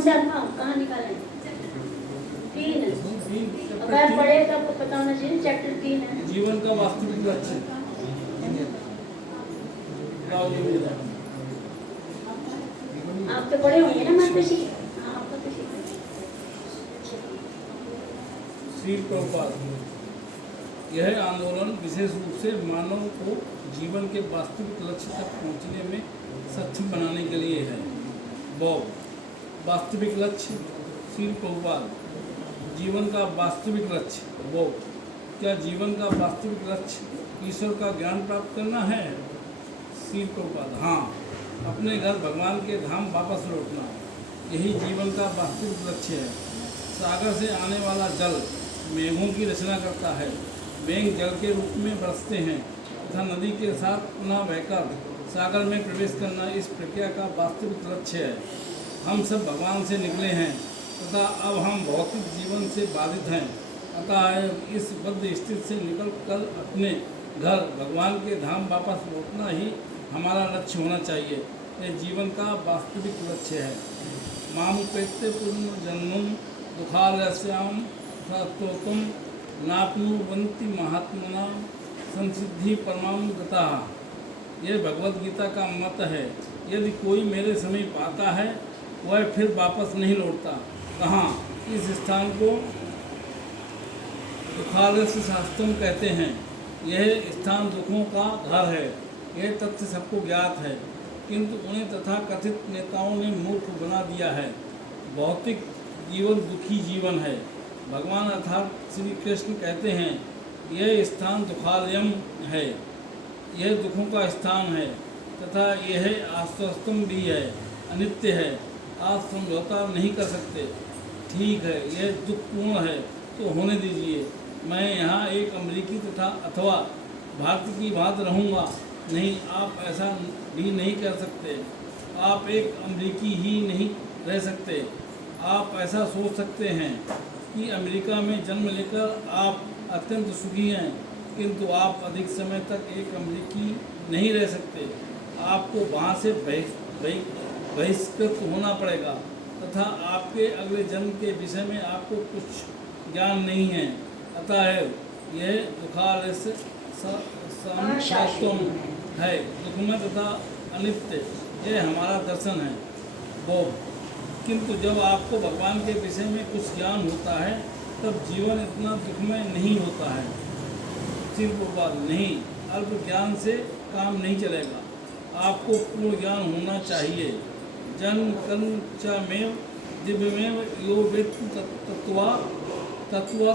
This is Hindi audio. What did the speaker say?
कौन से आत्मा कहाँ निकाले? 3। अगर पढ़े तो आपको पता होना चाहिए, चैप्टर 3 है। जीवन का वास्तविक लक्ष्य। आप तो पढ़े होंगे ना मातृश्री? हाँ, आपका तो ठीक है। श्री प्रभुपाद, यह आंदोलन विशेष रूप से मानव को जीवन के वास्तविक लक्ष्य तक पहुंचने में सक्षम बनाने के लिए है। बॉब वास्तविक लक्ष्य। श्री प्रभुपाद, जीवन का वास्तविक लक्ष्य। बॉब, क्या जीवन का वास्तविक लक्ष्य ईश्वर का ज्ञान प्राप्त करना है? श्री प्रभुपाद, हाँ, अपने घर भगवान के धाम वापस लौटना, यही जीवन का वास्तविक लक्ष्य है। सागर से आने वाला जल मेघों की रचना करता है। मेघ जल के रूप में बरसते हैं तथा नदी के साथ पुनः बहकर सागर में प्रवेश करना इस प्रक्रिया का वास्तविक लक्ष्य है। हम सब भगवान से निकले हैं तथा अब हम भौतिक जीवन से बाधित हैं, अतः इस बद्ध स्थिति से निकल कर अपने घर भगवान के धाम वापस लौटना ही हमारा लक्ष्य होना चाहिए। यह जीवन का वास्तविक लक्ष्य है। माम प्रत्य पुनर्जन्म दुखालस्याम सत्वतम नाप्नुवन्ति महात्मना संसिद्धि परमाम गता। यह भगवद गीता का मत है। यदि कोई मेरे समीप आता है वह फिर वापस नहीं लौटता। कहाँ? इस स्थान को दुखालस्य शास्त्रम कहते हैं। यह स्थान दुखों का घर है। यह तथ्य सबको ज्ञात है, किंतु उन्हें तथाकथित नेताओं ने मूर्ख बना दिया है। भौतिक जीवन दुखी जीवन है। भगवान अर्थात श्री कृष्ण कहते हैं यह स्थान दुखालयम है, यह दुखों का स्थान है तथा यह आश्वस्तम भी है, अनित्य है, आप समझौता नहीं कर सकते। ठीक है, यह दुखपूर्ण है तो होने दीजिए। मैं यहाँ एक अमेरिकी तथा अथवा भारत की बात रहूँगा नहीं, आप ऐसा भी नहीं कर सकते। आप एक अमेरिकी ही नहीं रह सकते। आप ऐसा सोच सकते हैं कि अमेरिका में जन्म लेकर आप अत्यंत सुखी हैं, किंतु आप अधिक समय तक एक अमेरिकी नहीं रह सकते। आपको वहाँ से बहिष्कृत होना पड़ेगा तथा आपके अगले जन्म के विषय में आपको कुछ ज्ञान नहीं है। अतः यह दुखालस्य शास्त्रम है, दुखमय तथा अनित्य, यह हमारा दर्शन है। बॉब, किंतु जब आपको भगवान के विषय में कुछ ज्ञान होता है तब जीवन इतना दुखमय नहीं होता है। सिर्फ नहीं, अल्प ज्ञान से काम नहीं चलेगा। आपको पूर्ण ज्ञान होना चाहिए। जन्म कर्म च में दिव्यमेव यो वेत्ति तत्वा